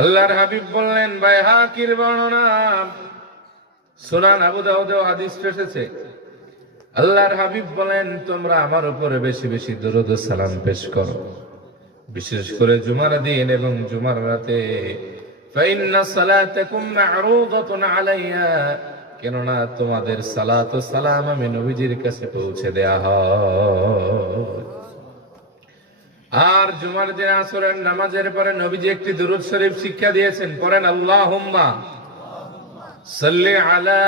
আল্লাহর হাবিব বললেন, বাইহাকির বর্ণনা, সুনান আবু দাউদেও হাদিস এসেছে। আল্লাহর হাবিব বলেন, তোমরা আমার উপরে বেশি বেশি দরুদ ও সালাম পেশ করো, বিশেষ করে জুমার দিন এবং জুমার রাতে। ফাইন্না সালাতাকুম মা'রুদাতুন আলাইয়া, কেননা তোমাদের সালাত ও সালাম আমি নবীজির কাছে পৌঁছে দেয়া হয়। আর জুমার দিন আসরের নামাজের পরে নবীজি একটি দুরূদ শরীফ শিক্ষা দিয়েছেন, পড়েন আল্লাহুম্মা সাল্লি আলা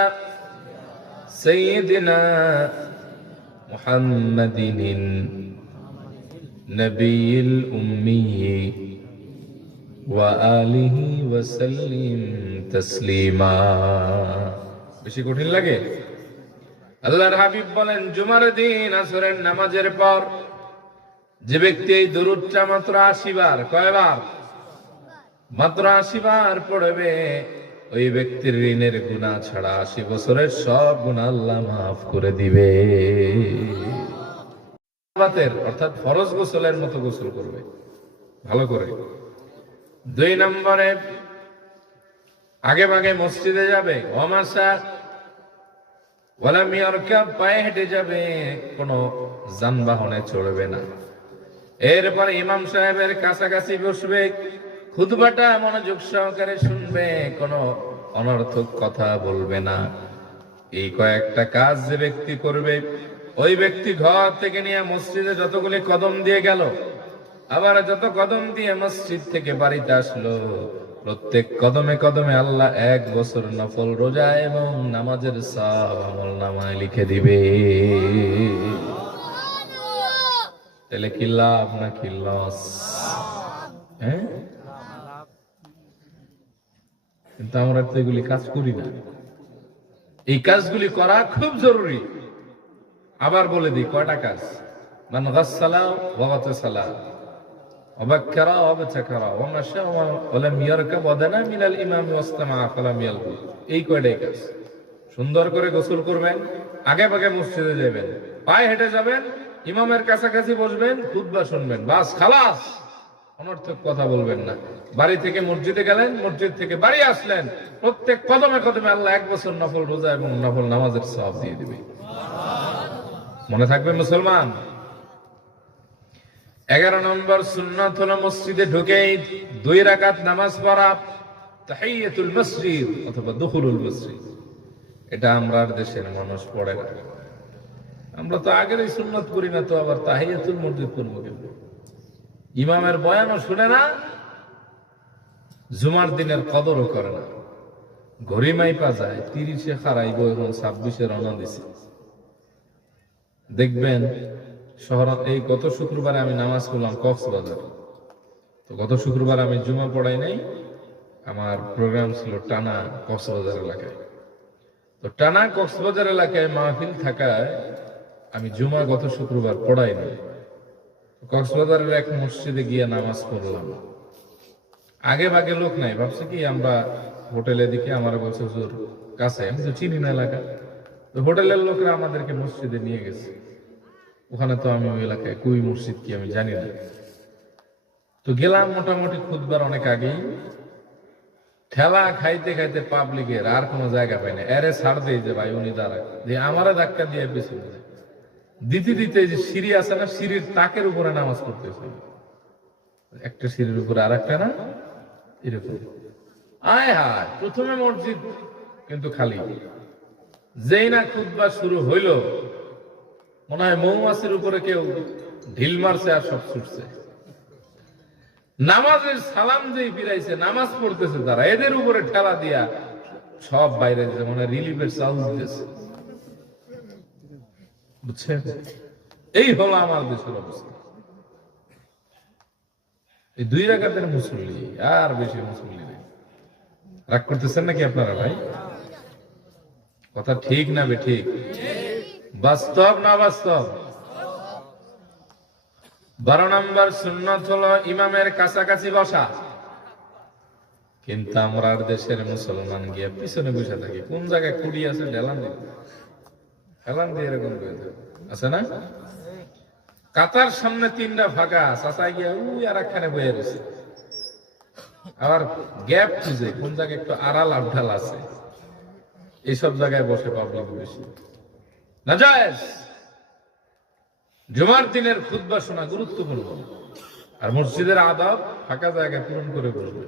সাইয়্যিদিনা মুহাম্মাদিন নবিয়্যিল উম্মি ওয়া আলিহি ওয়া সাল্লিম তাসলিমা। বেশি কঠিন লাগে? আল্লাহর হাবিব বলেন, জুমার দিন আসরের নামাজের পর যে ব্যক্তি এই দরুদটা মাত্র 80 বার, কয়বার? মাত্র 80 বার পড়বে, ওই ব্যক্তির ঋণের গুনাহ ছাড়া 80 বছরের সব গুনাহ আল্লাহ মাফ করে দিবে। অর্থাৎ ফরজ গোসলের মতো গোসল করবে ভালো করে। 2 নম্বরে, আগে ভাগে মসজিদে যাবে, ওয়ামাসা ওয়ালাম ইয়ারকাব, পায়ে হেঁটে যাবে, কোনো যানবাহনে চড়বে না। এরপর ইমাম সাহেবের কাছাকাছি বসবে, খুতবাটা মনোযোগ সহকারে শুনবে, কোনো অনর্থক কথা বলবে না। এই কয়েকটা কাজ যে ব্যক্তি করবে, ওই ব্যক্তি ঘর থেকে নিয়ে মসজিদে যতগুলি কদম দিয়ে গেল, আবার যত কদম দিয়ে মসজিদ থেকে বাড়িতে আসলো, প্রত্যেক কদমে কদমে আল্লাহ 1 বছর নফল রোজা এবং নামাজের সওয়াব আমলনামায় লিখে দিবে। তাহলে কি লাভ নাকি লস? কিন্তু আমরা তো এগুলি কাজ করি না। এই কাজগুলি করা খুব জরুরি। আবার বলে দিই কয়টা কাজ। মান গাসসালা ওয়া গাতাসালা ওয়া বাক্কারা ওয়া বাতাকারা ওয়া মাশা ওয়া লাম ইয়ারকাব ওয়া দানা মিনাল ইমাম ওয়াসতামা ফালাম ইয়ালগু। এই কয়টাই কাজ। সুন্দর করে গোসল করবেন, আগে ভাগে মসজিদে যাবেন, পায়ে হেঁটে যাবেন, ইমামের কাছাকাছি বসবেন, খুতবা শুনবেন, বাস খালাস। অনর্থক কথা বলবেন না। বাড়ি থেকে মসজিদে গেলেন, মসজিদ থেকে বাড়ি আসলেন, প্রত্যেক কদমে কদমে আল্লাহ 1 বছর নফল রোজা এবং নফল নামাজের সওয়াব দিয়ে দিবে। মনে থাকবে মুসলমান। 11 নম্বর সুন্নাত হলো মসজিদে ঢুকেই 2 রাকাত নামাজ পড়া, তাহিয়াতুল মসজিদ অথবা দুখুলুল মসজিদ। এটা আমরার দেশের মানুষ পড়ে না। আমরা তো আগের এই সুন্নাত করি না, তো আবার তাহিয়াতুল মসজিদ করবো কেন? ইমামের বয়ানও শুনে না, জুমার দিনের কদরও করে না। ঘড়ি মাইপা যায় 30-এ খারাইব এবং 26-এ রওনা দিছে। দেখবেন শহর, এই গত শুক্রবারে আমি নামাজ পড়লাম কক্সবাজার। তো গত শুক্রবার আমি জুমা পড়াই নাই, আমার প্রোগ্রাম ছিল টানা কক্সবাজার এলাকায়। তো টানা কক্সবাজার এলাকায় মাহফিল থাকায় আমি জুমা গত শুক্রবার পড়াই নাই। কক্সবাজারের এক মসজিদে গিয়ে নামাজ পড়লাম। আগে ভাগে লোক নাই, ভাবছে কি আমরা হোটেলে দিকে, আমার বলছে হুজুর কাছে, আমি তো চিনি না এলাকা। তো হোটেলের লোকরা আমাদেরকে মসজিদে নিয়ে গেছে। ওখানে তো আমি ওই এলাকায় কুই মসজিদ কি আমি জানি না। তো গেলাম মোটামুটি খুতবার অনেক আগেই। ঠেলা খাইতে খাইতে পাবলিকের আর কোনো জায়গা পাই না। এরে ছাড় দেই যে ভাই উনি দাঁড়ায়, যে আমারে ধাক্কা দিয়ে পেছনে দিতে দিতে, যে সিঁড়ি আছে না, সিঁড়ির তাকের উপরে নামাজ পড়তেছে। একটা সিঁড়ির উপরে আর একটা না, এরকম। আয় হায়, প্রথমে মসজিদ কিন্তু খালি। যেই না খুতবা শুরু হইল, মনে হয় মৌমাছির উপরে কেউ ঢিল মারছে আর সব ছুটছে। নামাজের সালাম যেই ফিরাইছে, নামাজ পড়তেছে তারা, এদের উপরে ঠেলা দিয়া সব বাইরে যেতে, মানে রিলিফের চাউল দিতেছে। বুঝছেন? এই হলো আমার দেশের অবস্থা। এই 2 রাকাতের মুসল্লি, আর বেশি মুসল্লি নেই। রাগ করতেছেন নাকি আপনারা ভাই? কথা ঠিক না বেঠিক? বাস্তব না বাস্তব? 12 নম্বর সুন্নাত হলো ইমামের কাছাকাছি বসা। কিন্তু আমরা দেশের মুসলমান গিয়ে পিছনে বসে থাকি। কোন জায়গায় কুড়ি আছে ঢেলান দিয়ে, ঢেলান দিয়ে এরকম আছে না? কাতার সামনে 3টা ফাঁকা, চাচাই গিয়া ওই আর একখানে বয়ে রয়েছে। আবার গ্যাপ খুঁজে কোন জায়গায় একটু আড়াল আবঢাল আছে এইসব জায়গায় বসে পাবলিক বেশি না জায়েজ। জুমার দিনের খুতবা শোনা গুরুত্বপূর্ণ, আর মসজিদের আদব ফাঁকা জায়গায় পূরণ করে বসবে।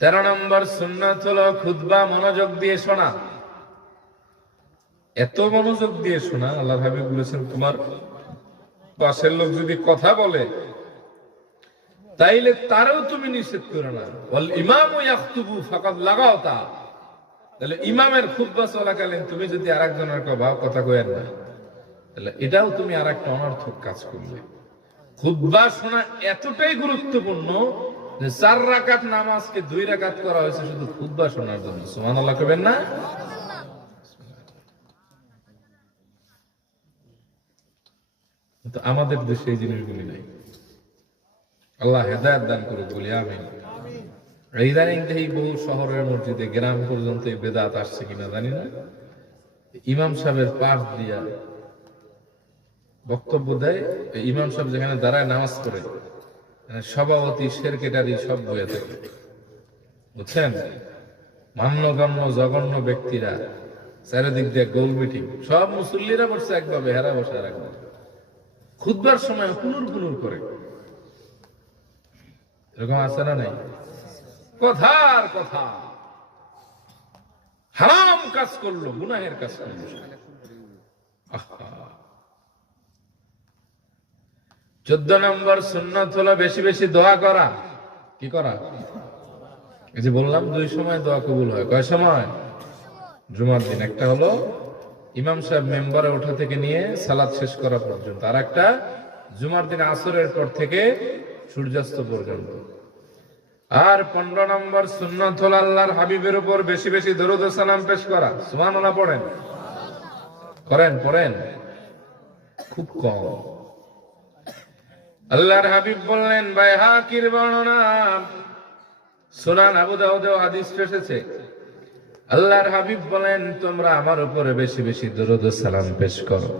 13 নম্বর সুন্নাত হলো খুতবা মনোযোগ দিয়ে শোনা। এত মনোযোগ দিয়ে শোনা, আল্লাহর হাবিব বলেছেন তোমার পাশের লোক যদি কথা বলে তাইলে তারও তুমি নিষেধ করো না। ওয়াল ইমামু ইয়াখতুবু ফাকাদ লাগাওতা, তাহলে ইমামের খুতবা চলাকালীন তুমি যদি আরেকজনের কথা কইেন না, তাহলে এটাও তুমি আরেকটা অনর্থক কাজ করলে। খুতবা শোনা এতটাই গুরুত্বপূর্ণ যে 4 রাকাত নামাজকে 2 রাকাত করা হয়েছে শুধু খুতবা শোনার জন্য। সুবহানাল্লাহ কইবেন না? কিন্তু আমাদের দেশে এই জিনিসগুলি নাই। আল্লাহ হেদায়েত দান করুক, বলি আমিন। ইদানিং দেখি বহু শহরের মসজিদে গ্রাম পর্যন্ত এই বেদাত আসছে কিনা জানি না, ইমাম সাহেবের পাশ দিয়া বক্তব্য দেয়, ইমাম সাহেব যেখানে দাঁড়ায় নামাজ পড়ে সভাপতি সেক্রেটারি সব বয়ে থাকে, বুঝছেন? মান্যগণ্য জঘন্য ব্যক্তিরা চারিদিক দিয়ে গোল মিটিং, সব মুসল্লিরা বসছে একভাবে, হেরা বসে আর একভাবে। খুতবার সময় কুনুর কুনুর করে, এরকম আছে না নাই? কথার কথা, হারাম কাজ করলো, গুনাহের কাজ করলো। 14 নম্বর সুন্নাত হলো বেশি বেশি দোয়া করা। কি করা? এই যে বললাম 2 সময় দোয়া কবুল হয়। কয় সময়? জুমার দিন। একটা হলো ইমাম সাহেব মেম্বারে ওঠা থেকে নিয়ে সালাত শেষ করা পর্যন্ত, আর একটা জুমার দিন আসরের পর থেকে সূর্যাস্ত পর্যন্ত। আর 15 নম্বর সুন্নাত হলো আল্লাহর হাবিবের উপর বেশি বেশি দরুদ ও সালাম পেশ করা। সুবহানাল্লাহ পড়েন, পড়েন খুব কম। আল্লাহর হাবিব বললেন, বাইহাকির বর্ণনা, সুনান আবু দাউদেও হাদিস এসেছে, আল্লাহর হাবিব বলেন তোমরা আমার উপরে বেশি বেশি দরুদ ও সালাম পেশ করো,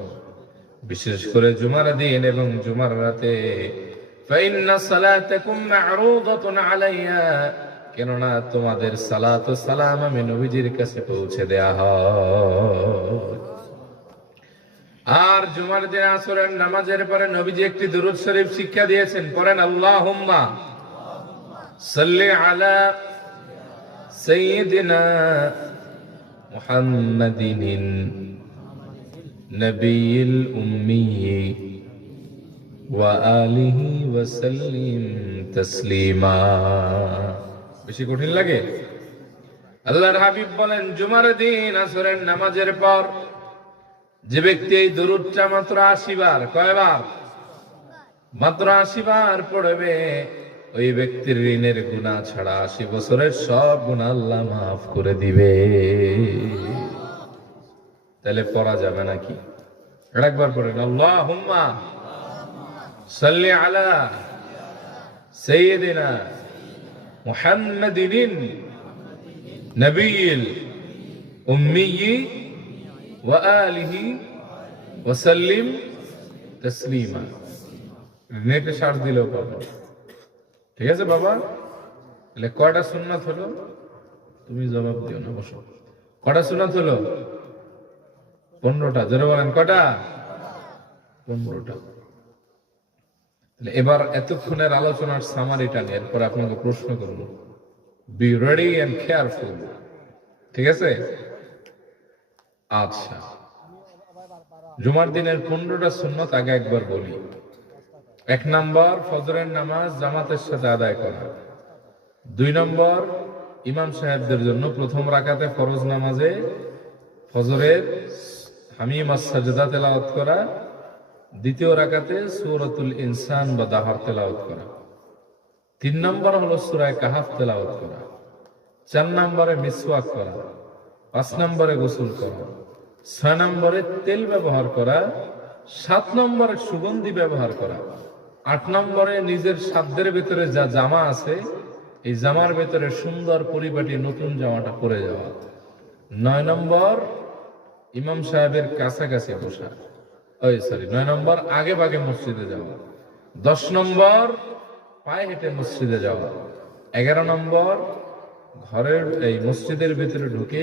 বিশেষ করে জুমার দিন এবং জুমার রাতে। ফাইন্না সালাতাকুম মা'রুদাতুন আলাইয়া, কেননা তোমাদের সালাত ও সালাম আমি নবীজির কাছে পৌঁছে দেয়া হয়। আর জুমার দিন আসরের নামাজের পরে নবীজি একটি দুরূদ শরীফ শিক্ষা দিয়েছেন, পড়েন আল্লাহুম্মা সাল্লি আলা সাইয়্যিদিনা মুহাম্মাদিন নবিয়্যিল উম্মি ওয়া আলিহি ওয়া সাল্লিম তাসলিমা। বেশি কঠিন লাগে? আল্লাহর হাবিব বলেন জুমার দিন আসরের নামাজের পর যে ব্যক্তি এই দরুদটা মাত্র 80 বার, কয়বার? মাত্র 80 বার পড়বে, ওই ব্যক্তির ঋণের গুনাহ ছাড়া 80 বছরের সব গুনাহ আল্লাহ মাফ করে দিবে। তাহলে পড়া যাবে নাকি? আরেকবার পড়েন, আল্লাহুম্মা সাল্লি আলা সাইয়্যিদিনা মুহাম্মাদিন নবিয়্যিল উম্মি ওয়া আলিহি ওয়া সাল্লিম তাসলিমা। নেটে সার্চ দিলেও পাবো। ঠিক আছে বাবা? তাহলে কয়টা সুন্নাত হলো? তুমি জবাব দিও না, বসো। কয়টা সুন্নাত হলো? 15টা। জোরে বলেন, কয়টা? 15টা। তাহলে এবার এতক্ষণের আলোচনার সামারিটা নিয়ে এরপর আপনাকে প্রশ্ন করব। Be ready and careful. ঠিক আছে? আচ্ছা, জুমার দিনের 15টা সুন্নাত আগে একবার বলি। 1 নম্বর ফজরের নামাজ জামাতের সাথে আদায় করা। 2 নম্বর ইমাম সাহেবদের জন্য প্রথম রাকাতে ফরজ নামাজে ফজরের হামিম আস-সাজদা তেলাওয়াত করা, দ্বিতীয় রাকাতে সূরাতুল ইনসান বা দাহর তেলাওয়াত করা। 3 নম্বর হলো সূরা কাহাফ তেলাওয়াত করা। 4 নম্বরে মিসওয়াক করা। 5 নম্বরে গোসল করা। 6 নম্বরে তেল ব্যবহার করা। 7 নম্বরে সুগন্ধি ব্যবহার করা। 8 নম্বরে নিজের সাধ্যের ভিতরে যা জামা আছে এই জামার ভিতরে সুন্দর পরিপাটি নতুন জামাটা পরে যাওয়া। 9 নম্বর ইমাম সাহেবের কাছাকাছি বসা। 9 নম্বর আগে ভাগে মসজিদে যাওয়া। 10 নম্বর পায়ে হেঁটে মসজিদে যাওয়া। 11 নম্বর ঘরের এই মসজিদের ভিতরে ঢুকে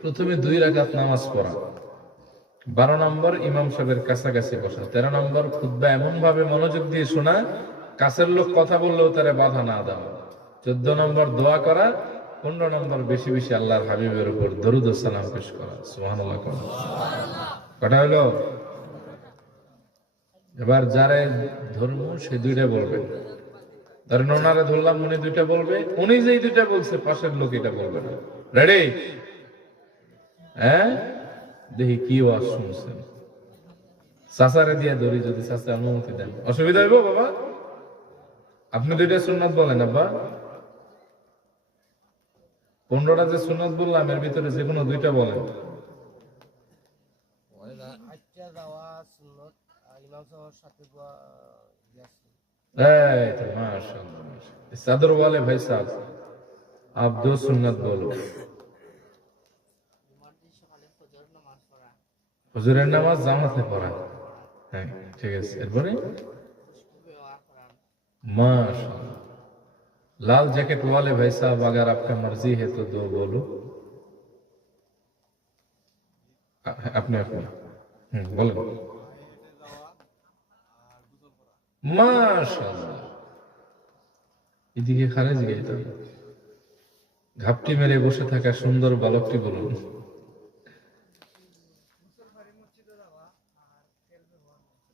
প্রথমে 2 রাকাত নামাজ পড়া। 12 নম্বর ইমাম সাহেবের কাছাকাছি বসা। 13 নম্বর খুতবা এমন ভাবে মনোযোগ দিয়ে শোনা, কাছের লোক কথা বললেও তারা বাধা না দেওয়া। 14 নম্বর দোয়া করা। 15 নম্বর বেশি বেশি আল্লাহর হাবিবের উপর দরুদ ও সালাম পেশ করা। সুবহানাল্লাহ। কটা হলো? এবার যারে ধর্ম সে 2টা বলবে। ধরেন ওনারে ধরলাম, উনি 2টা বলবে, উনি যেই 2টা বলছে পাশের লোক এটা বলবে না। রেডি? হ্যাঁ, দেখি কি ওয়াজ শুনছেন। চাচারে দিয়ে ধরি, যদি চাচা অনুমতি দেন। অসুবিধা হইব বাবা? আপনি 2টা সুন্নাত বলেন আব্বা। 15টা যে সুন্নাত বললাম এর ভিতরে যে কোনো 2টা বলেন। चादर वाले भाई साहब, आप 2 सुन्नत बोलो। হুজুরের নামাজ জামাতে পড়া। হ্যাঁ, ঠিক আছে। এরপরে माशाअल्लाह। लाल जैकेट वाले भाई साहब, अगर आपका मर्जी है तो 2 बोलो। अपने अपने बोलो। माशाअल्लाह। এদিকে খারেজ গিয়ে তো ঘাপটি মেরে বসে থাকা সুন্দর বালকটি বলুন।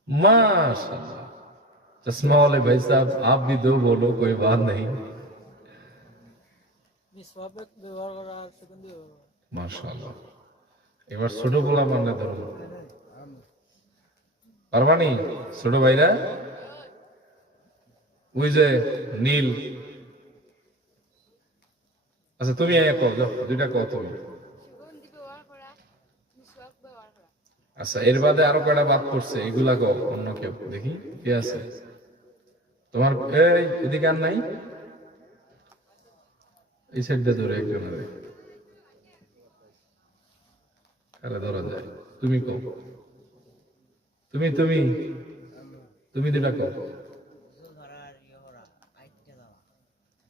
माशाअल्लाह। चश्मा वाले भाई साहब, आप भी 2 बोलो, कोई बात नहीं। माशाअल्लाह। এবার ছোট বলা মানে ধরো পারবানি? ছোট ভাইরা ওই যে নীল। আচ্ছা তুমি এক কও, 2টা কও তুমি। আচ্ছা এর বাদে আরো কয়টা বাদ পড়ছে, এগুলা কও। অন্য কেউ দেখি কে আছে তোমার? এই এদিকে আর নাই? এই সাইডটা ধরে একজনের আরে ধরা যায়। তুমি কও, তুমি তুমি তুমি 2টা কও।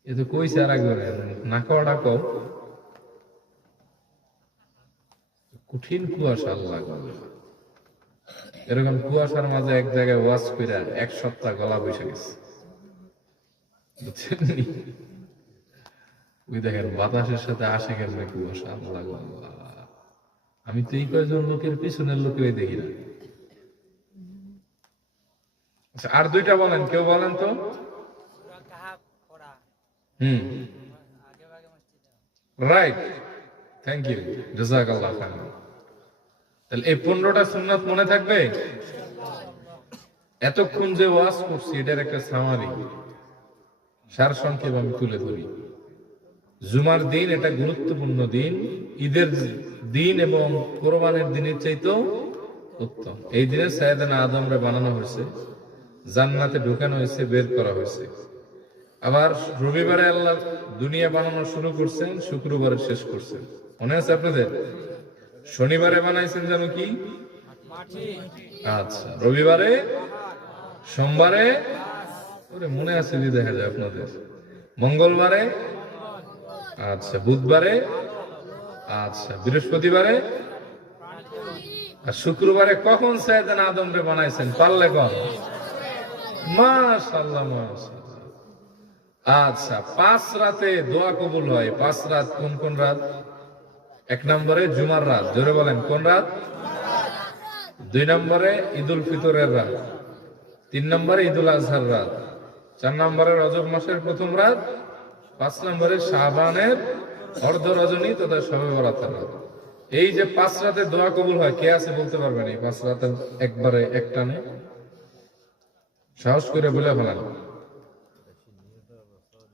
এ তো কইছে আর একজনের, না কওয়াটা কও। কঠিন কুয়াশা, আল্লাহ। এরকম কুয়াশার মাঝে এক জায়গায় ওয়াজ কইরা 1 সপ্তাহ গলা বসে গেছে, বুঝছেন? ওই দেখেন বাতাসের সাথে আসে কেমনে কুয়াশা, আল্লাহ। আমি তো এই কয়েকজন লোকের পিছনের লোকের দেখি না। আচ্ছা আর 2টা বলেন, কেউ বলেন তো। রাইট, থ্যাংক ইউ, জাযাকাল্লাহ খাইর। তাহলে এই 15টা সুন্নাত মনে থাকবে? এতক্ষণ যে ওয়াজ করছি এটার একটা সামারি, সার সংক্ষেপ আমি তুলে ধরি। জুমার দিন এটা গুরুত্বপূর্ণ দিন, ঈদের দিন এবং কোরবানির দিনের চাইতেও উত্তম। এই দিনে সাইয়েদনা আদমরে বানানো হয়েছে, জান্নাতে ঢুকানো হয়েছে, বের করা হয়েছে। আবার রবিবারে আল্লাহ দুনিয়া বানানো শুরু করছেন, শুক্রবারে শেষ করছেন। মনে আছে আপনাদের? শনিবারে বানাইছেন জানো কি? আচ্ছা, রবিবারে, সোমবারে, মনে আছে যে দেখা যায় আপনাদের, মঙ্গলবারে, আচ্ছা বুধবারে, আচ্ছা বৃহস্পতিবারে, আর শুক্রবারে কখন সাইয়েদনা আদমরে বানাইছেন পারলে কন? মাশাআল্লাহ মাশাআল্লাহ। আচ্ছা 5 রাতে দোয়া কবুল হয়। 5 রাত কোন কোন রাত? 1 নম্বরে জুমার রাত, জোরে বলেন কোন রাত? 2 নম্বরে ঈদুল ফিতরের রাত, 3 নম্বরে ঈদুল আজহার রাত, 4 নম্বরে রজব মাসের প্রথম রাত, 5 নম্বরে শাবানের অর্ধ রজনী তথা শবে বরাতের রাত। এই যে 5 রাতে দোয়া কবুল হয়, কে আছে বলতে পারবেন? এই 5 রাতে একবারে একটানে সাহস করে বলে ফেলেন,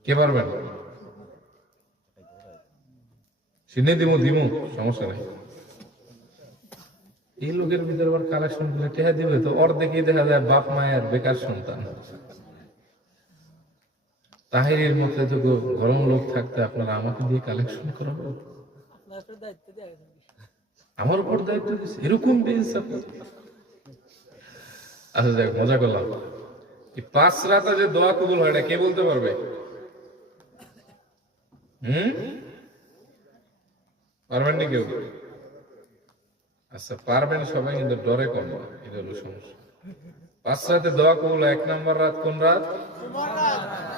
কে পারবেন? সিনে দিমু সমস্যা নাই। এই লোকের ভিতরে আবার কালেকশন করে টেহা দিবে তো অর্ধেকই দেখা যায় বাপ মায়ের বেকার সন্তান। তাহিরের মধ্যে তো গরম লোক থাকতে আপনারা আমাকে দিয়ে কালেকশন করাবো? আমার উপর দায়িত্ব দিচ্ছে, এরকম বেঞ্চ। আচ্ছা যাক, মজা করলাম। এই 5 রাতে যে দোয়া কবুল হয় এটা কে বলতে পারবে? পারবেন না কেউ? আচ্ছা পারবেন সবাই, কিন্তু ডরে কম, এটা হলো সমস্যা। 5 রাতে দোয়া কবুল 1 নম্বর রাত কোন রাত?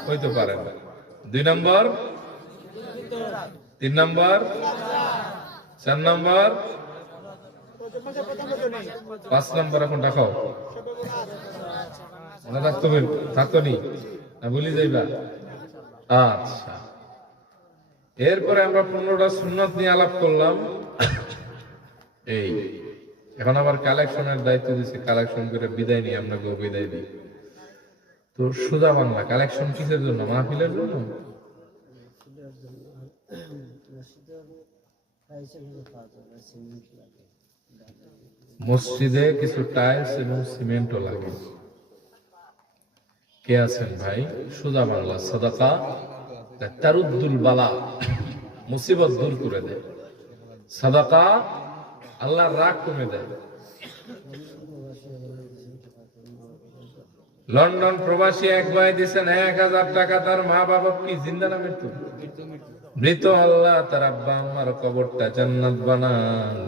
হইতে পারেন। 2 নম্বর, 3 নম্বর, 4 নম্বর, 5 নম্বর এখন রাখাও। মনে থাকতো নি না ভুলি যাইবা? আচ্ছা, এরপরে আমরা 15টা সুন্নত নিয়ে আলাপ করলাম। এই এখন আবার কালেকশনের দায়িত্ব দিচ্ছে, কালেকশন করে বিদায় নিয়ে আমরা গো বিদায় দিই। তো সোজা বাংলা, কালেকশন কিসের জন্য? মাহফিলের জন্য। মসজিদে কিছু টাইলস এবং সিমেন্টও লাগে। কে আছেন ভাই? সোজা বাংলা, সাদাকা তারুদ্দুল বালা, মুসিবত দূর করে দেয়। সাদাকা আল্লাহর রাগ কমে দেয়। লন্ডন প্রবাসী এক ভাই দিচ্ছেন 1000 টাকা। তার মা বাবা কি জিন্দা না মৃত্যু? মৃত। আল্লাহ তার আব্বা আম্মার কবরটা জান্নাত বানান।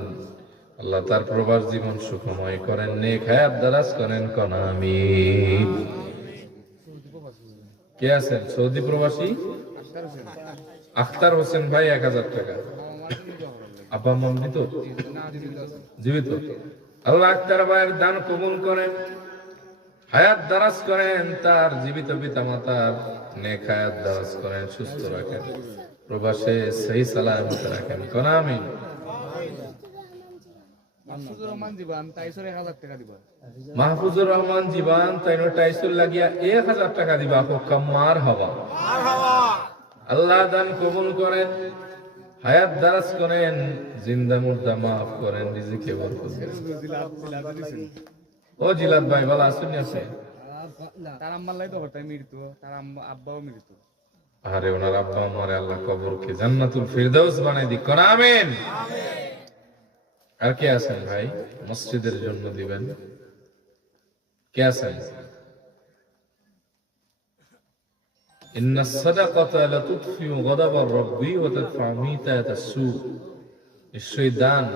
আল্লাহ তার প্রবাস জীবন সুখময় করেন, নেক হায়াত দারাজ করেন। কোন আমিন। কে আছেন সৌদি প্রবাসী? আখতার হোসেন ভাই 1000 টাকা। আব্বা আম্মা মৃত? জীবিত। আল্লাহ আখতার ভাইয়ের দান কবুল করেন, হায়াত দারাজ করেন, তার জীবিত পিতা মাতার নেক হায়াত দারাজ করেন, সুস্থ রাখেন, প্রবাসে সহি সালামত রাখেন। কোন আমিন। মাহফুজুর রহমান জীবান তাইনো টাইসুর লাগিয়া 1000 টাকা দিবা। মার হওয়া। আল্লাহ দান কবুল করেন, হায়াত দারাজ করেন, জিন্দা মুর্দা মাফ করেন, রিজিকে বরকত দেন। ও জিলাত ভাই ভালো আছেন? আছে তার আম্মালাই তো হঠাৎ মৃত্যু, তার আব্বাও মৃত্যু। আরে ওনার আব্বা আমারে আল্লাহ কবরকে জান্নাতুল ফিরদাউস বানাই দিক। কোন আমিন। আর কে আছেন ভাই মসজিদের জন্য দিবেন? কে আছেন? ইন্নাস সাদাকাতা লা তুতফিউ গাদাবার রাব্বি ওয়া তাদফা'ু মিতাতাস সু। নিশ্চয়ই দান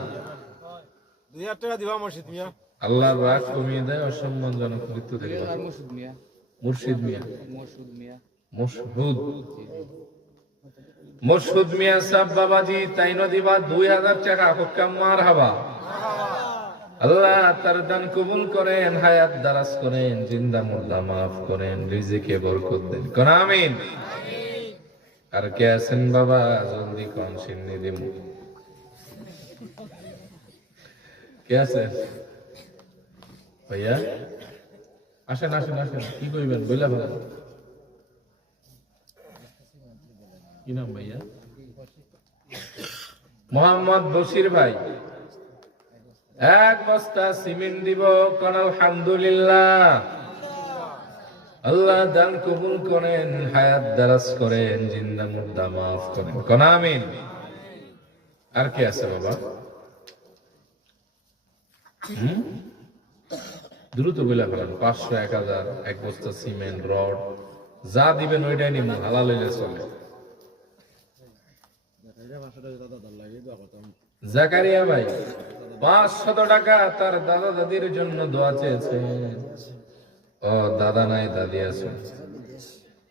2000 টাকা দিবা মসজিদ মিয়া, আল্লাহর রাগ কমিয়ে দেয়, অসম্মানজনক মৃত্যু থেকে। মুর্শিদ মিয়া সাহেব বাবাজি তাইনো দিবা 2000 টাকা। মার হাবা। আল্লাহ তার দান কবুল করেন, হায়াত দারাজ করেন, জিন্দা মুর্দা মাফ করেন, রিজিকে বরকত দেন। কোন আমিন। আর কে আছেন বাবা? জলদি কোন সিন্নি দিমু। কে আছেন ভাইয়া? আসেন আসেন আসেন। কি কইবেন বইলা ভালো? কি নাম ভাইয়া? মোহাম্মদ বশির ভাই 1 বস্তা সিমেন্ট দিব। কোন আলহামদুলিল্লাহ। আল্লাহ দান কবুল করেন, হায়াত দারাজ করেন, জিন্দা মুর্দা মাফ করেন। কোন আমিন। আর কে আছে বাবা? দ্রুত বলে ফেলেন। 500, 1000, 1 বস্তা সিমেন্ট, রড যা দিবেন ওইটাই নিব, হালাল হইলে চলে। জাকারিয়া ভাই 500 টাকা তার দাদা দাদির জন্য দোয়া চেয়েছেন। ও দাদা নাই, দাদি আছেন,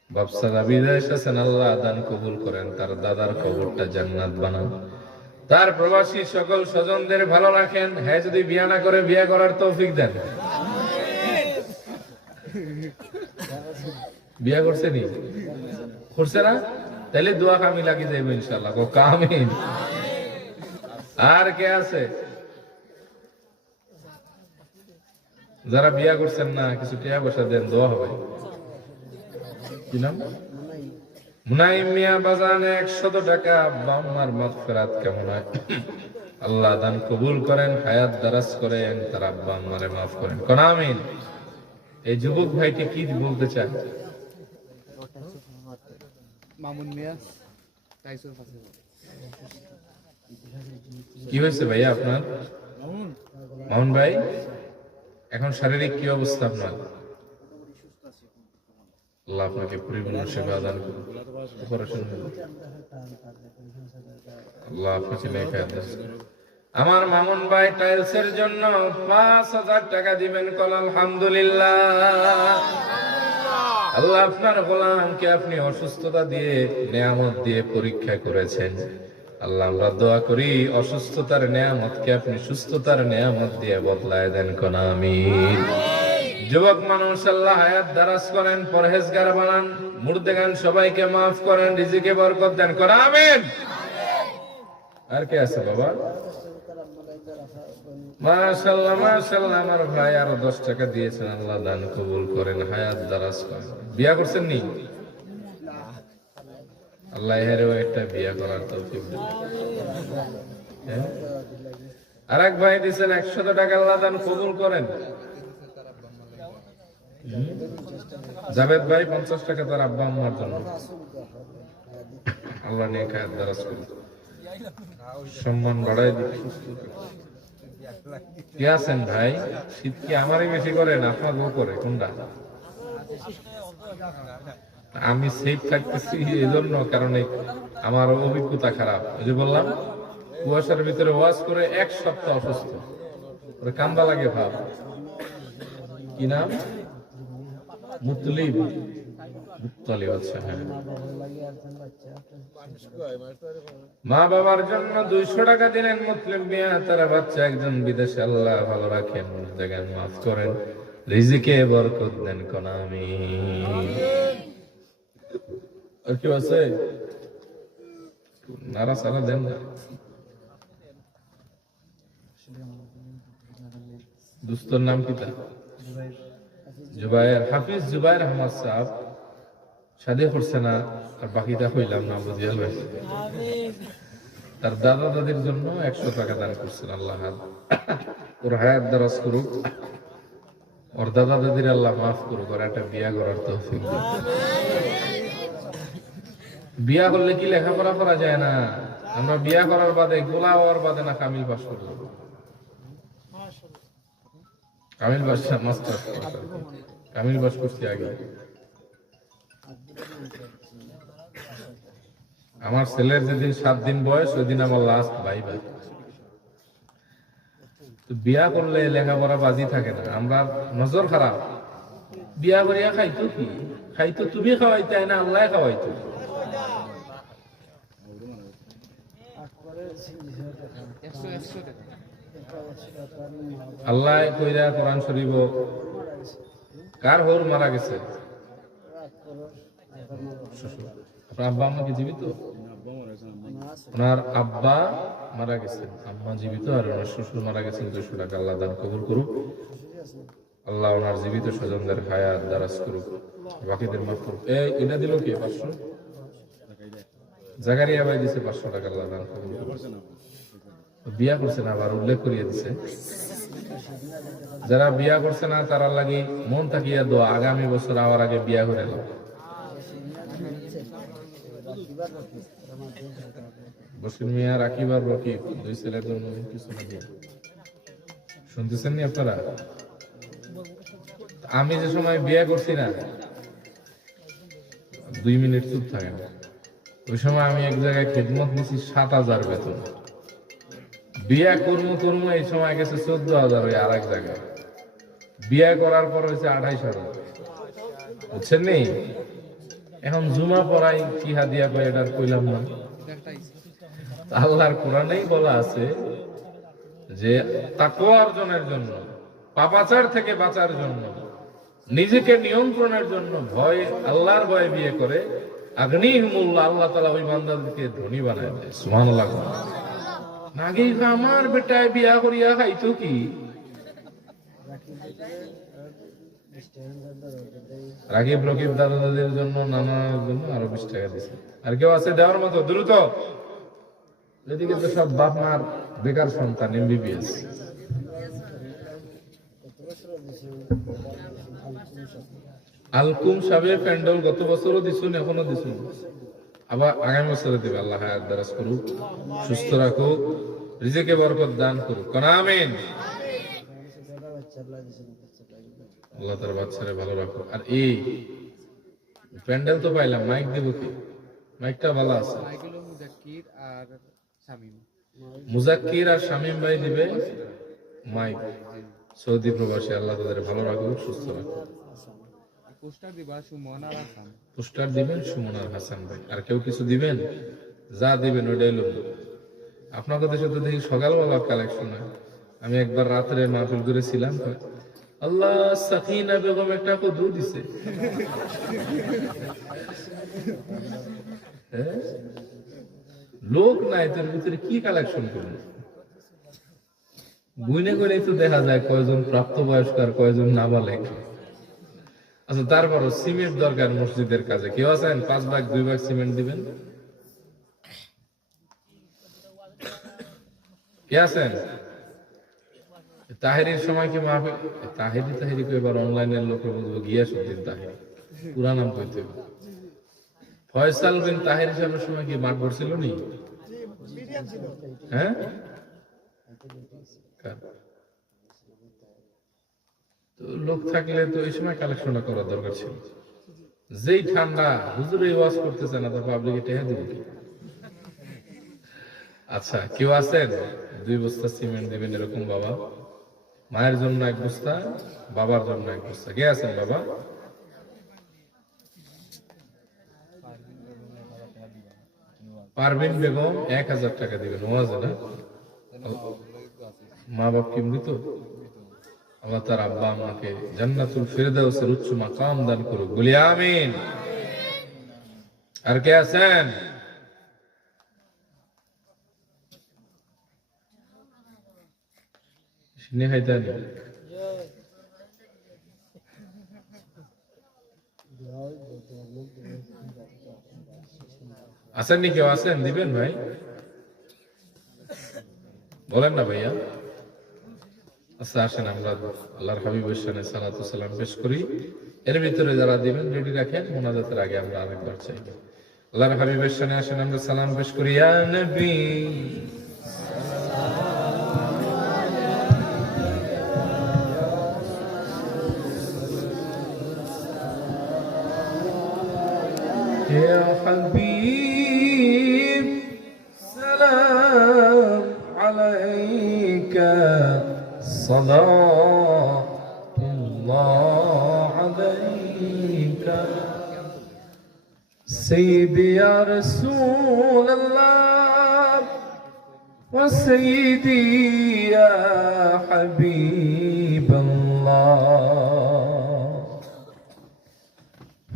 বাপসারা বিদেশ আছেন। আল্লাহ দান কবুল করেন, তার দাদার কবরটা জান্নাত বানান, তার প্রবাসী সকল স্বজনদের ভালো রাখেন। হ্যাঁ, যদি বিয়া না করে বিয়া করার তৌফিক দেন। বিয়া করছে নি? করছে না? তাহলে দোয়া কামি লাগি যাইব ইনশাআল্লাহ। কামিন। আর কে আছে? যারা বিয়া করছেন না, কিছু টাকা পয়সা দেন, দোয়া হবে। কি নাম? মুনাইম মিয়া বাজান 100 টাকা। বাম্মার মাগফিরাত কেমন হয়? আল্লাহ দান কবুল করেন, হায়াত দারাজ করেন, তার আব্বা আম্মারে মাফ করেন। কোন আমিন। এই যুবক ভাইটি কি বলতে চায়? মামুন মিয়া টাইসুর পাশে। কি হয়েছে ভাইয়া আপনার? মামুন ভাই এখন শারীরিক কি অবস্থা আপনার? আল্লাহ আপনাকে পরিপূর্ণ সেবা দান করুন। অপারেশন আল্লাহ আপনাকে নেখায়াত দান করুন। আমার মামুন ভাই টাইলসের জন্য 5,000 টাকা দিবেন, কোন আলহামদুলিল্লাহ। আল্লাহ আপনার গোলামকে আপনি অসুস্থতা দিয়ে নেয়ামত দিয়ে পরীক্ষা করেছেন। আল্লাহ আমরা দোয়া করি অসুস্থতার নেয়ামতকে আপনি সুস্থতার নেয়ামত দিয়ে বদলায় দেন, কোন আমিন। যুবক মানুষ আল্লাহ হায়াত দারাজ করেন, পরহেজগার বানান, মুর্দেগান সবাইকে মাফ করেন, রিজিকে বরকত দেন, কোন আমিন। আর কে আছে বাবা? মাশাআল্লাহ মাশাআল্লাহ, আমার ভাই আরো 10 টাকা দিয়েছেন, আল্লাহ দান কবুল করেন, হায়াত দারাজ করেন। বিয়া করছেন নি? আল্লাহ এরও একটা বিয়া করার তৌফিক দেন। আরেক ভাই দিয়েছেন 100 টাকা, আল্লাহ দান কবুল করেন। জাভেদ ভাই 50 টাকা তার আব্বা আম্মার জন্য, আল্লাহ নেক হায়াত দারাজ করুন, সম্মান বাড়ায় দিন। কে আছেন ভাই? শীত কি আমারই বেশি করে না আপনাকেও করে? কোনটা? আমি সেফ থাকতেছি এই জন্য, কারণ আমার অভিজ্ঞতা খারাপ। ওই যে বললাম কুয়াশার ভিতরে ওয়াজ করে 1 সপ্তাহ অসুস্থ, কান্দা লাগে ভাব। কি নাম? মুতলিব। আচ্ছা, হ্যাঁ। মা বাবার জন্য 200 টাকা দিলেন মুসলিম মিয়া, তারা বাচ্চা একজন বিদেশে, আল্লাহ ভালো রাখেন, জায়গায় মাফ করেন, রিজিকে বরকত দেন, কোন আমিন। আর কেউ আছে? নারা সারা দেন না। দুস্তর নাম কি? জুবায়ের, হাফিজ জুবায়ের আহমদ সাহেব শাদী করছে না, আর বাকিটা হইলাম না, বুঝিয়াল ভাই। তার দাদা দাদির জন্য 100 টাকা দান করছেন, আল্লাহ ওর হায়াত দারাজ করুক, ওর দাদা দাদির আল্লাহ মাফ করুক, ওর একটা বিয়া করার তৌফিক দিন। বিয়া করলে কি লেখাপড়া করা যায় না? আমরা বিয়া করার বাদে, গোলা হওয়ার বাদে না কামিল পাস করব। Kamil pass master, Kamil pass করছি আগে। আমার ছেলের যেদিন 7 দিন বয়স, ওই দিন আমার লাস্ট ভাই। বিয়া করলে লেখাপড়া বাজি থাকে না, আমরা নজর খারাপ। বিয়া করিয়া খাইতো কি? খাইতো তুমি খাওয়াইতে না, আল্লাহ খাওয়াইতো। আল্লাহ কইরা কোরআন শরীফ, কার হোর মারা গেছে? আব্বা আম্মা কি জীবিত? ওনার আব্বা মারা গেছেন, আম্মা জীবিত, আর ওনার শ্বশুর মারা গেছেন। 200 টাকা আল্লাহ দান কবুল করুক, আল্লাহ ওনার জীবিত স্বজনদের হায়াত দারাজ করুক, বাকিদের মাফ করুক। এটা দিল কে? 500 জাকারিয়া ভাই দিছে 500 টাকা, আল্লাহ দান কবুল করুক। বিয়া করছে না, আবার উল্লেখ করিয়ে দিছে। যারা বিয়া করছে না তারা লাগি মন থাকিয়া দোয়া, আগামী বছর আবার আগে বিয়া করে নাও। বসির মিয়া, রাকিব আর রকিব, 2 ছেলের জন্য কিছু না দিয়ে শুনতেছেন নি আপনারা? আমি যে সময় বিয়ে করছি না, 2 মিনিট চুপ থাকেন, ওই সময় আমি এক জায়গায় খেদমত নিছি 7,000 বেতন। বিয়া কর্ম এই সময় গেছে 14,000, ওই আর এক জায়গায়। বিয়া করার পর হয়েছে 28,000, বুঝছেন নি? এখন জুমা পড়াই কি হাদিয়া কয়, এটার কইলাম না। আল্লাহর কোরআনেই বলা আছে যে তাকওয়া অর্জনের জন্য, পাপাচার থেকে বাঁচার জন্য, নিজেকে নিয়ন্ত্রণের জন্য ভয়, আল্লাহর ভয়ে বিয়ে করে আগ্নিহিমুল্লাহ, আল্লাহ তাআলা ওই বান্দাদেরকে ধনী বানায় দেয়। সুবহানাল্লাহ। নাকি আমার বেটায় বিয়া করিয়া খাইতো কি? রাকিব রকিব দাদা দাদির জন্য, নানার জন্য আরো 20 টাকা দিছে। আর কেউ আছে দেওয়ার মতো? দ্রুত। এদিকে তো সব বাপ মার বেকার সন্তান, MBBS। আলকুম সাহেবের প্যান্ডেল গত বছরও দিছুন, এখনো দিছুন, আবার আগামী বছরে দেবে। আল্লাহ হায়াত দারাজ করুক, সুস্থ রাখুক, রিজিকে বরকত দান করুক, কোন আমিন। আল্লাহ তার বাচ্চারে ভালো রাখুক। আর এই প্যান্ডেল তো পাইলাম, মাইক দেব কি? মাইকটা ভালো আছে। মুজাক্কির আর শামীম ভাই দিবে মাইক, সৌদি প্রবাসী, আল্লাহ তাদের ভালো রাখুক, সুস্থ রাখুক। পোস্টার দিবেন সুমন আর হাসান ভাই। আর কেউ কিছু দিবেন? যা দিবেন ওইটাই লোক। আপনাদের দেশে তো দেখি সকালবেলা কালেকশন হয়। আমি একবার রাত্রে মাহফিল করেছিলাম, আল্লাহ সাকিনা বেগম একটা কদু দিছে। লোক নাই তোর ভিতরে কি কালেকশন করবে? গুইনে করে তো দেখা যায় কয়জন প্রাপ্তবয়স্ক আর কয়জন নাবালেগ। আচ্ছা, তারপরও সিমেন্ট দরকার মসজিদের কাজে। কেউ আছেন 5 ভাগ 2 ভাগ সিমেন্ট দিবেন? কে আছেন? তাহেরির সময় কি মাহফিল? তাহেরি কো এবার অনলাইনের লোকে বলবো গিয়াসউদ্দিন তাহেরি, পুরা নাম কইতে হবে। ফয়সাল বিন তাহের সাহেবের সময় কি মাঠ ভরছিল নি? হ্যাঁ, তো লোক থাকলে তো এই সময় কালেকশনটা করা দরকার ছিল। যেই ঠান্ডা, হুজুর এই ওয়াজ করতেছে না, তো পাবলিকে টেহা দিবে কি? আচ্ছা, কেউ আছেন 2 বস্তা সিমেন্ট দিবেন এরকম? বাবা মায়ের জন্য 1 বস্তা, বাবার জন্য 1 বস্তা। কে আছেন বাবা? পারভিন বেগম 1000 টাকা দিবেন ওয়াজে না? মা বাপ কি মৃত? আল্লাহ তার আব্বা আমাকে জান্নাতুল ফিরদাউসের উচ্চ মাকাম দান করুক, বলি আমিন। আর কে আছেন? নেহাইতানি আছেন নি? কেউ আছেন? দিবেন ভাই, বলেন না ভাইয়া। আচ্ছা আসেন আমরা আল্লাহর হাবিবের শানে সালাতু সালাম পেশ করি। এর ভিতরে যারা দিবেন রেডি রাখেন, মুনাজাতের আগে আমরা আরেকবার চাই। আল্লাহর হাবিবের শানে আসেন আমরা সালাম পেশ করি। ইয়া নবী ইয়া হাবিব সালাম আলাইকা সালাতুল্লাহ আলাইকা সাইয়্যিদি ইয়া রাসূলুল্লাহ ওয়া সাইয়্যিদি ইয়া হাবিবাল্লাহ।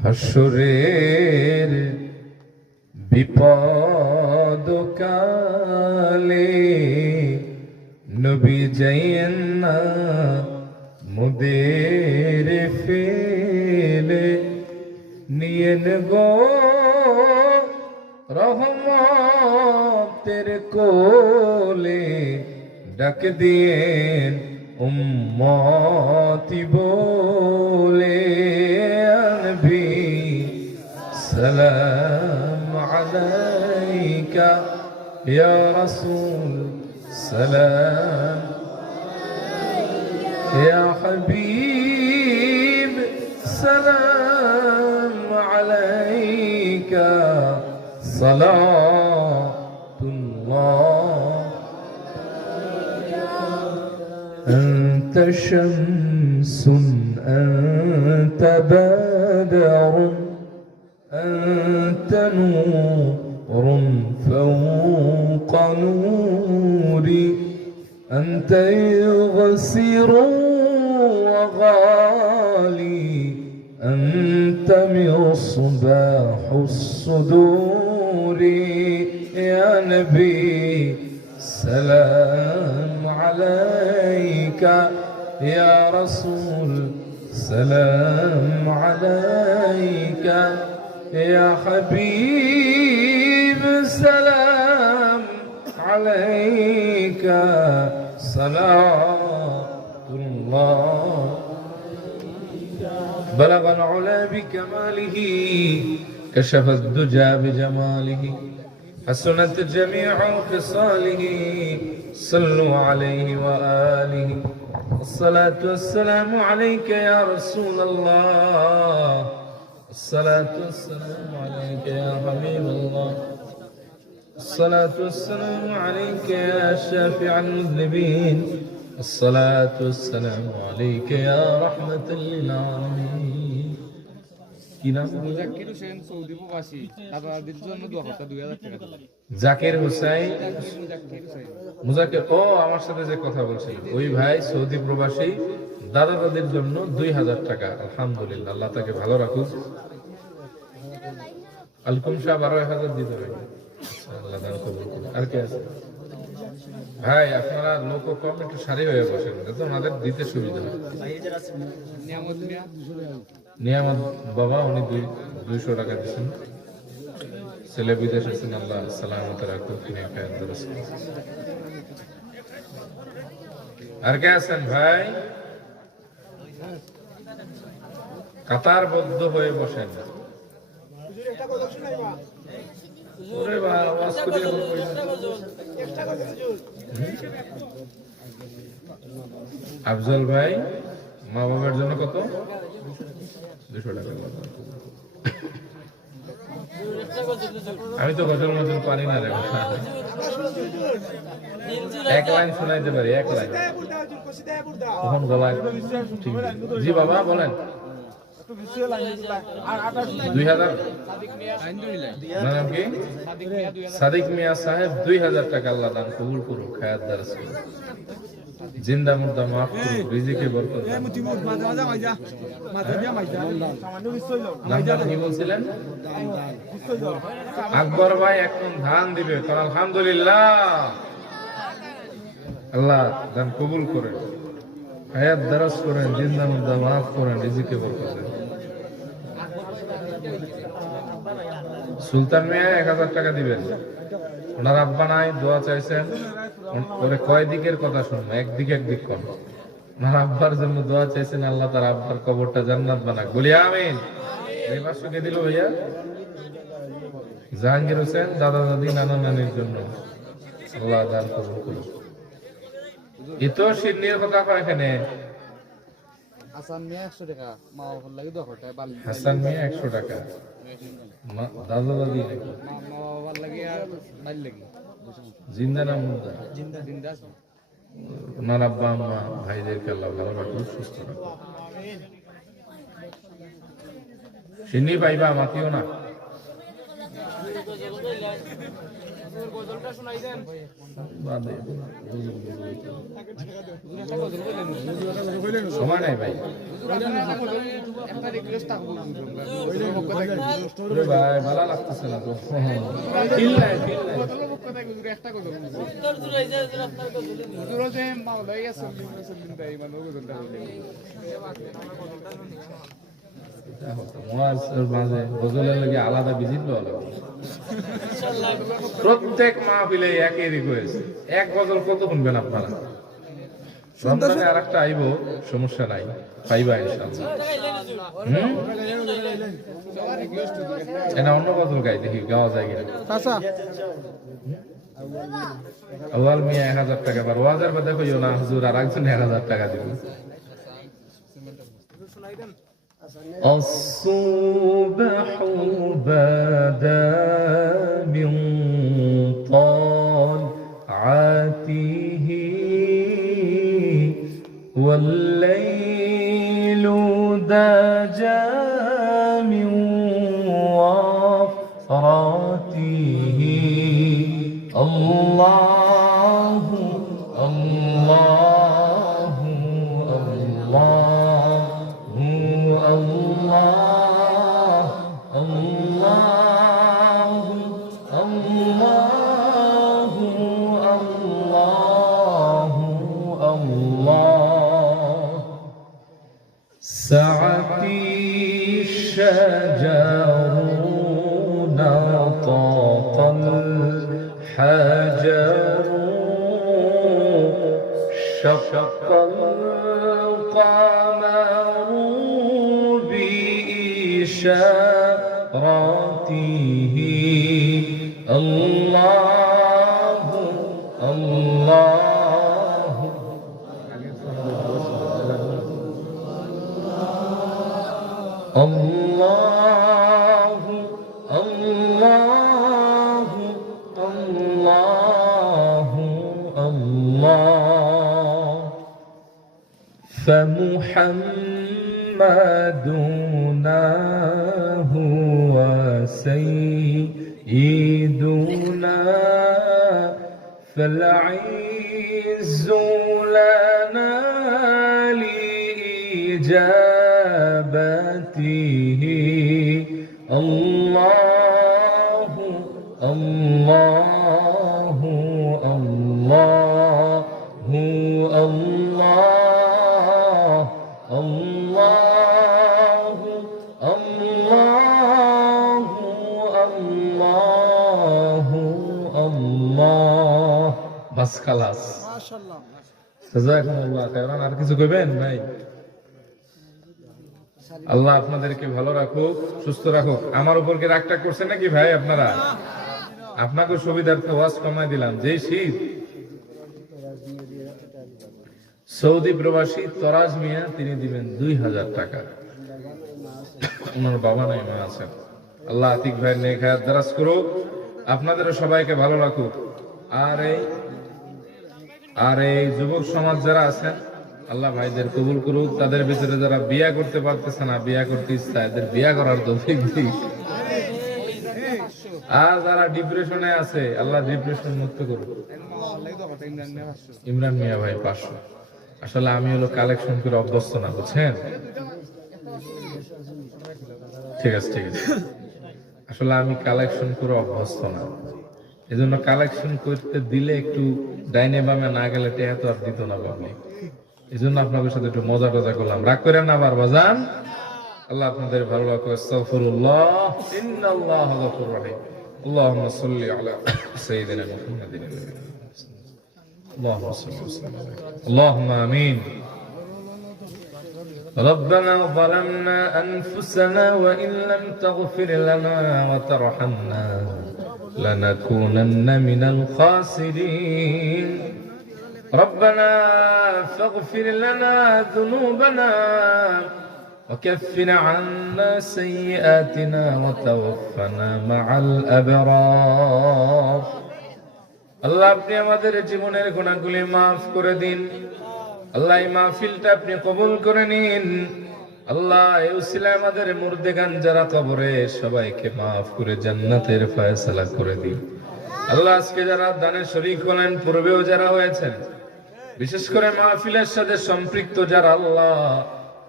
হাসরের বিপদ কালে নবী যাইয়েন না মুদের ফেলে, নিয়েন গো রহমতের কোলে, ডাক দিয়েন উম্মতি বলে। নবী সালাম আলাইকা ইয়া রাসূল সালাম ইয়া হাবিব সালাম আলাইকা সালাতুল্লাহ। أنت شمس أنت بدر أنت نور فوق نوري، أنت يغسر وغالي، أنت مصباح الصدور. يا نبي سلام عليك، يا رسول سلام عليك، يا حبيب سلام عليك صلاة الله. بلغ العلا بكماله كشف الدجى بجماله حسنت جميع خصاله صلوا عليه وآله. الصلاة والسلام عليك يا رسول الله، الصلاة والسلام عليك يا حبيب الله الصلاة والسلام عليك يا شافع المذنبين الصلاة والسلام عليك يا رحمة للعالمين জাকির হোসেন সৌদি প্রবাসী দাদাদের জন্য দোয়া করতে 2000 টাকা দিলেন। জাকির হোসেন জাকির হোসেন মুজাকির ও আমার সাথে যে কথা বলছিল ওই ভাই সৌদি প্রবাসী দাদা দাদির জন্য 2000 টাকা আলহামদুলিল্লাহ আল্লাহ তাকে ভালো রাখুক আলকুম সাহেব 12000 দিতে হবে আল্লাহ দান কবুল করুন আর কে আছে ভাই আপনারা লোক কম একটু সারি হয়ে বসেন যাতে আমাদের দিতে সুবিধা হয় নিয়ামত মিয়া নিয়ামত বাবা উনি 200 টাকা দিচ্ছেন ছেলে বিদেশে আছেন আল্লাহ সালামত রাখুক তিনি খায়ের দরস আর কে আছেন ভাই কাতারবদ্ধ হয়ে বসেন ওরে বাবা আওয়াজ করে আফজল ভাই মা বাবার জন্য কত 200 টাকা আমি তো গজল মজল পারি না রে এক লাইন শোনাইতে পারি এক লাইন তখন গলায় ঠিক জি বাবা বলেন 2000 নাম কি সাদিক মিয়া সাহেব 2000 টাকা আল্লাহ দান কবুল করুক খায়াত দারাজ করুক জিন্দা মুর্দা মাফ করুক রিজিকে বরকত নামটা কি বলছিলেন আকবর ভাই এখন ধান দিবে কারণ আলহামদুলিল্লাহ আল্লাহ দান কবুল করেন হায়াত দারাজ করেন জিন্দা মুর্দা মাফ করেন রিজিকে বরকত দেন সুলতান মিয়া 1000 টাকা দিবেন ওনার আব্বা নাই দোয়া চাইছেন ওরে কয় দিকের কথা শুনবো একদিক একদিক কম ওনার আব্বার জন্য দোয়া চাইছেন আল্লাহ তার আব্বার কবরটা জান্নাত বানাক বলি আমিন এই মাসকে দিল ভাইয়া জাহাঙ্গীর হোসেন দাদা দাদি নানা নানির জন্য আল্লাহ দান কবুল করুন এত শিরনির কথা কয় এখানে হাসান মিয়া 100 টাকা মা বাবার লাগি দোয়া করতে বাল হাসান মিয়া 100 টাকা দাদা দাদি নাকি মা বাবার লাগি আর বাল লাগি জিন্দা না মুর্দা জিন্দা জিন্দা আছে ওনার আব্বা আম্মা ভাইদেরকে আল্লাহ ভালো রাখুক সুস্থ রাখুক সিন্নি পাইবা মাতিও না গজলটা শোনাই দেন সময় নাই ভাই একটা রিকোয়েস্ট থাকবো ভাই ভালো লাগতেছে না তো একটা গজল যে মাওলাই আছে তাই মানে গজলটা মাঝে গজলের লাগে আলাদা ভিজিট পাওয়া লাগবে প্রত্যেক মাহফিলে একই রিকোয়েস্ট এক গজল কত শুনবেন আপনারা রমজানে আর একটা আইব সমস্যা নাই পাইবা ইনশাআল্লাহ এটা অন্য গজল গাই দেখি গাওয়া যায় কিনা আওয়াল মিয়া 1000 টাকা বার ওয়াজার বাদে কইও না হুজুর আর একজন 1000 টাকা দিবেন الصبح بدا من طلعته والليل دجى من وفراته الله الله الله الله الله الله الله الله سعتي الشجر نطق الحجر شق القمر بإشارته الله الله الله الله الله الله فمحمدنا هو سيدنا فالعز لنا لإجابته الله الله الله الله الله الله الله الله বাস খালাস মাশাআল্লাহ জাযাকুমুল্লাহ খায়রান। আর কিছু কইবেন ভাই? আল্লাহ আপনাদেরকে ভালো রাখুক, সুস্থ রাখুক। আমার উপর কি রাগটা করছেন নাকি ভাই আপনারা? আপনাকে সুবিধার্থে ওয়াজ কমাই দিলাম। যেই শীত, সৌদি প্রবাসী তরাজ মিয়া তিনি দিবেন 2000 টাকা। ওনার বাবা নাই, মা আছেন। আল্লাহ আতিক ভাইয়ের নেক হায়াত দারাজ করুক, আপনাদেরও সবাইকে ভালো রাখুক। আর এই যুবক সমাজ যারা আছেন, আল্লাহ ভাইদের কবুল করুক। তাদের ভিতরে যারা বিয়া করতে পারতেছে না, বিয়া করতে ইচ্ছা, এদের বিয়া করার তৌফিক দিক। আর যারা ডিপ্রেশনে আছে, আল্লাহ ডিপ্রেশন মুক্ত করুক। ইমরান মিয়া ভাই 500। আসলে আমি হলো কালেকশন করে অভ্যস্ত না, বুঝছেন? ঠিক আছে ঠিক আছে, আসলে আমি কালেকশন করে অভ্যস্ত না, এজন্য কালেকশন করতে দিলে একটু ডাইনে বামে না গেলে টেহা তো আর দিত না বামে। এই জন্য আপনাদের সাথে একটু মজা টজা করলাম, রাগ করেন না আবার বাজান। আল্লাহ আপনাদের ভালো রাখুক। আস্তাগফিরুল্লাহ, ইন্নাল্লাহ গফুরুর রহিম। আল্লাহুম্মা সাল্লি আলা সাইয়্যিদিনা মুহাম্মাদিন। আল্লাহুম্মা সাল্লি ওয়া সাল্লিম আলাইহি। আল্লাহুম্মা আমিন। ربنا ظلمنا أنفسنا وإن لم تغفر لنا وترحمنا لنكونن من الخاسرين. ربنا فاغفر لنا ذنوبنا وكفر عنا سيئاتنا وتوفنا مع الأبرار. আল্লাহ আপনি আমাদের জীবনের গুনাহগুলি মাফ করে দিন। আল্লাহ এই মাহফিলটা আপনি কবুল করে নিন। আল্লাহ এই উসিলায় আমাদের মুর্দেগান যারা কবরে, সবাইকে মাফ করে জান্নাতের ফয়সালা করে দিন। আল্লাহ আজকে যারা দানে শরীক হলেন, পূর্বেও যারা হয়েছেন, বিশেষ করে মাহফিলের সাথে সম্পৃক্ত যারা, আল্লাহ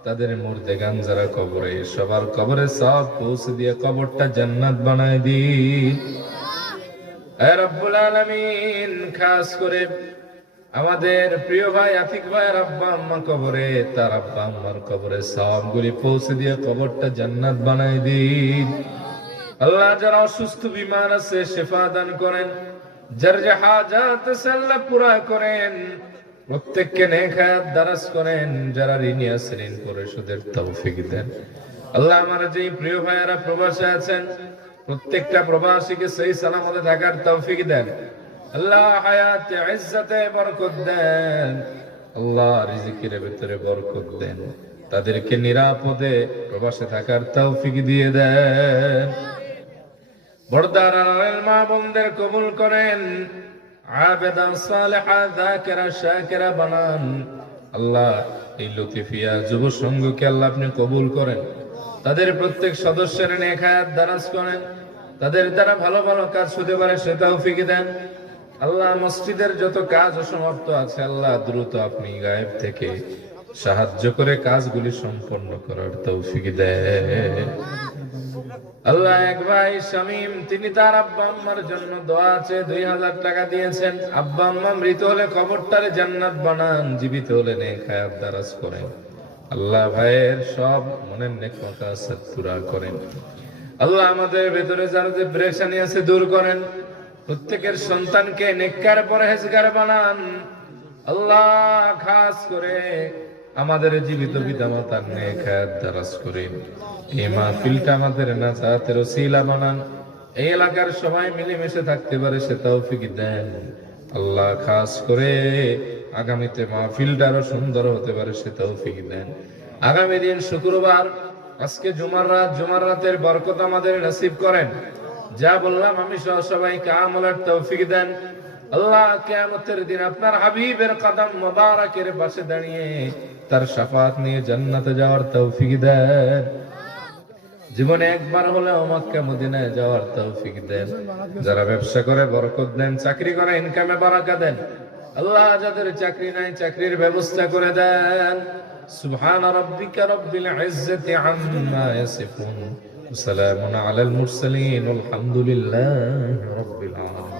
তাদের মুর্দেগান যারা কবরে, সবার কবরে সব পৌঁছে দিয়ে কবরটা জান্নাত বানায় দিন। হে রব্বুল আলামিন, খাস করে আমাদের প্রিয় ভাই আতিক ভাইয়ের আব্বা আম্মা কবরে, তার আব্বা আম্মার কবরে সবগুলি পৌঁছে দিয়ে কবরটা জান্নাত বানায় দিন। আল্লাহ যারা অসুস্থ বিমার আছে, শিফা দান করেন। যার যে হাজাত আছে আল্লাহ পুরা করেন। প্রত্যেককে নেক হায়াত দারাজ করেন। যারা ঋণী আছে ঋণ পরিশোধের তৌফিক দেন। আল্লাহ আমার যে প্রিয় ভাইয়েরা প্রবাসে আছেন, প্রত্যেকটা প্রবাসীকে সহি সালামতে থাকার তৌফিক দেন। আল্লাহ হায়াতে ইজ্জতে বরকত দেন। আল্লাহ রিজিকের ভিতরে বরকত দেন। তাদেরকে নিরাপদে প্রবাসে থাকার তৌফিক দিয়ে দেন। বর্দার মা বোনদের কবুল করেন। আবেদা সালেহা যাকিরা শাকিরা বানান। আল্লাহ এই লতিফিয়া যুব সংঘকে আল্লাহ আপনি কবুল করেন। তাদের প্রত্যেক সদস্যের নেক হায়াত দারাজ করেন। তাদের দ্বারা ভালো ভালো কাজ হতে পারে সে তৌফিক দেন। আল্লাহ মসজিদের যত কাজ অসমাপ্ত আছে, আল্লাহ দ্রুত আপনি গায়েব থেকে সাহায্য করে কাজগুলি সম্পন্ন করার তৌফিক দেন। আল্লাহ এক ভাই শামীম, তিনি তার আব্বা আম্মার জন্য দোয়া আছে, 2000 টাকা দিয়েছেন। আব্বা আম্মা মৃত হলে কবরটারে জান্নাত বানান, জীবিত হলে নেক হায়াত দারাজ করেন। আল্লাহ ভাইয়ের সব মনের নেক মাকাসাদ পুরা করেন। আল্লাহ আমাদের ভেতরে যারা যে পেরেশানি আছে দূর করেন। প্রত্যেকের সন্তানকে নেককার পরহেজগার বানান। আল্লাহ খাস করে আমাদের জীবিত পিতামাতার নেক হায়াত দারাজ করেন। এই মাহফিলটা আমাদের নাজাতের ওসিলা বানান। এই এলাকার সবাই মিলেমিশে থাকতে পারে সে তৌফিক দেন। আল্লাহ খাস করে আগামীতে মাহফিলটা আরো সুন্দর হতে পারে সে তৌফিক দেন। আগামী দিন শুক্রবার, আজকে জুমার রাত, জুমার রাতের বরকত আমাদের নসিব করেন। যা বললাম আমি সহ সবাইকে আমলের তৌফিক দেন। আল্লাহ কিয়ামতের দিন আপনার হাবিবের কদম মোবারকের পাশে দাঁড়িয়ে তার শাফাত নিয়ে জান্নাতে যাওয়ার তৌফিক দেন। জীবনে একবার হলেও মক্কা মদিনায় যাওয়ার তৌফিক দেন। যারা ব্যবসা করে বরকত দেন, চাকরি করে ইনকামে বারাকা দেন। আল্লাহ যাদের চাকরি নাই চাকরির ব্যবস্থা করে দেন। সুবহান রাব্বিকা রাব্বিল ইজ্জাতি আম্মা ইয়াসিফুন, সালামুন আলাল মুরসালিন, আলহামদুলিল্লাহি রাব্বিল আলামিন।